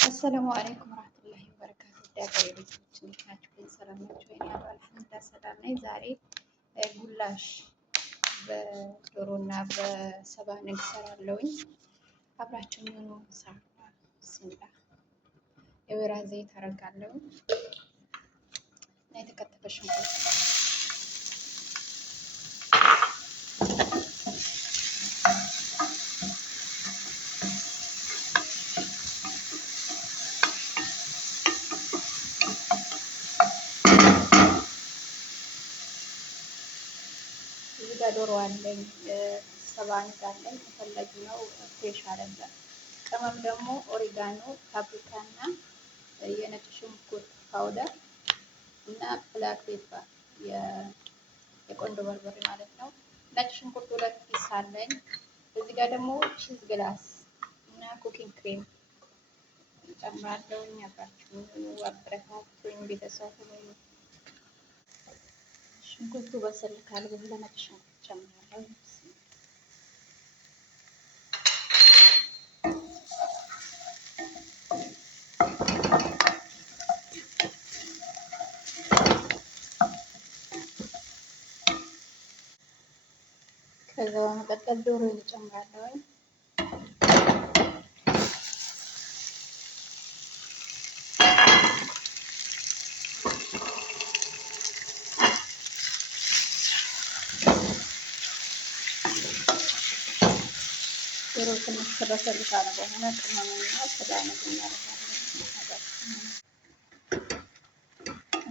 አሰላሙ አለይኩም ወራህመቱላሂ ወበረካቱ። ዳጋ ቤተሰቦች እንዴት ናችሁ? ሰላም ናችሁ? እኔ ያለው አልሐምዱሊላህ ሰላም ነኝ። ዛሬ ጉላሽ በዶሮና በሰባን እንሰራለሁኝ። አብራችሁ የሆኑ ብስሚላ የወይራ ዘይት አደርጋለሁ እና የተከተፈ ሽንኩርት ዶሮ አለኝ፣ ሰባን አለኝ። ተፈላጊ ነው ፍሬሽ አይደለም። ቅመም ደግሞ ኦሪጋኖ፣ ፓፕሪካ እና የነጭ ሽንኩርት ፓውደር እና ብላክ ፔፐር የቆንጆ በርበሬ ማለት ነው። ነጭ ሽንኩርት 2 ፒስ አለኝ። እዚህ ጋር ደግሞ ቺዝ ግላስ እና ኩኪንግ ክሬም ጨምራለሁ። አብራችሁ አበረታቱኝ ቤተሰብ ሁኑ። ሽንኩርቱ በሰል ካለ በኋላ ነጭ ሽንኩርት ጨምራለሁ። ከዛ በመቀጠል ዶሮ እጨምራለሁ። ዶሮ ትንሽ ከበሰል ካለ በኋላ ቅመምና ሰባነት እናደርጋለን።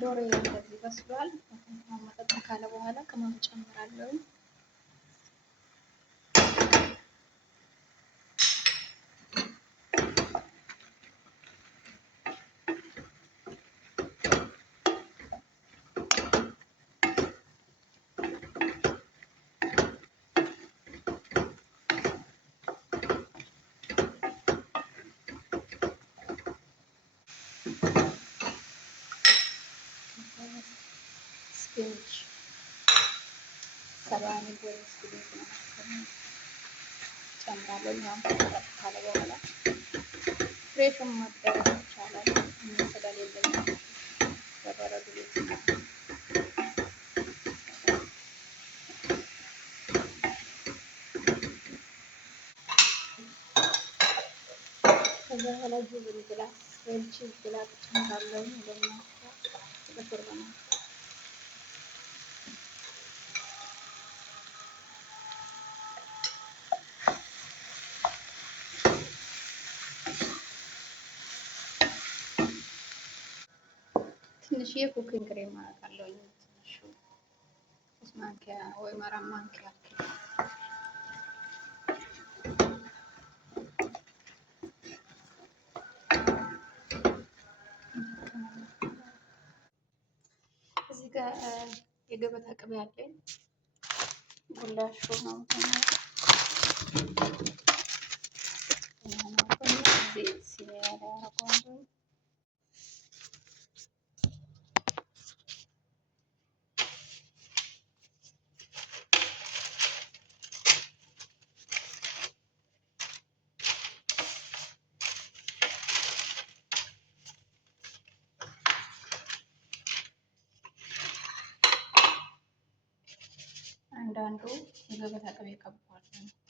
ዶሮ እንደዚህ በስሏል። መጠጥ ካለ በኋላ ቅመም ጨምራለሁ። ስፒንች ሰባኒ ወይ ስፒንች ነው ጨምራለሁ። ያው ከጠጥ ካለ በኋላ ፍሬሽም መደረግ ይቻላል። ስለሌለኝ በበረዶ ቤት ከዛ በኋላ ጁብን ግላስ ወይም ቺዝ ግላስ ጨምራለሁ። እንደምናውቀው በሽር ነው። ትንሽ የኩኪንግ ክሬም አደርጋለሁ። ትንሽ 3 ማንኪያ ወይም 4 ማንኪያ እዚህ ጋር የገበታ ቅቤ አለኝ። ጉላሹ ነው ዘይት ሲያራ አረጋለሁ። አንዳንዱ የገበታ ቅቤ ቀባዋል።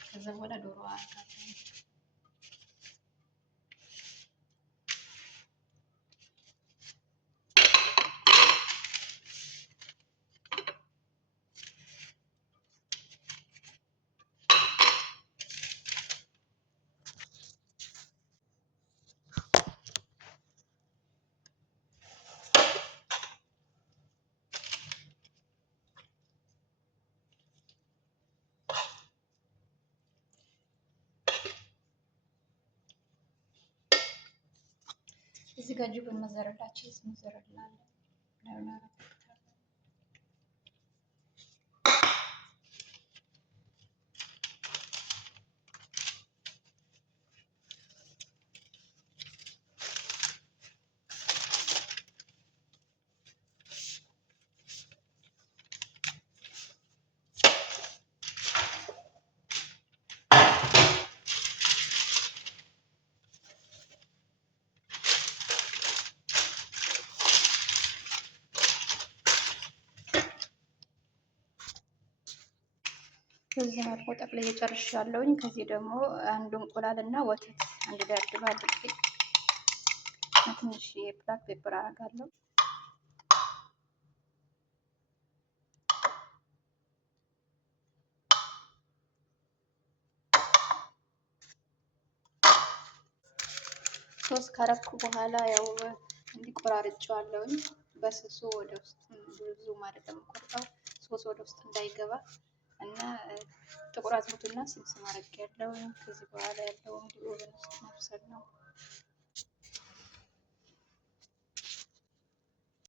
ከዛ በኋላ ዶሮ አርጋለሁ። እዚህ ጋር ጅብን መዘረላ ቺዝ መዘረላለ በዚህ መልኩ ጠቅልዬ ጨርሻለሁኝ። ከዚህ ደግሞ አንድ እንቁላል እና ወተት አንድ ላይ አድባልቄ ትንሽ የብላክ ፔፐር አደርጋለሁ። ሶስት ካረኩ በኋላ ያው እንዲቆራርጬዋለሁኝ በስሱ ወደ ውስጥ ብዙ ማለት የምቆርጠው ሶስ ወደ ውስጥ እንዳይገባ እና ጥቁር አዝሙድና ስምስም አድርጌያለሁ። ከዚህ በኋላ ያለው እንግዲህ ኦቨን ውስጥ መብሰል ነው።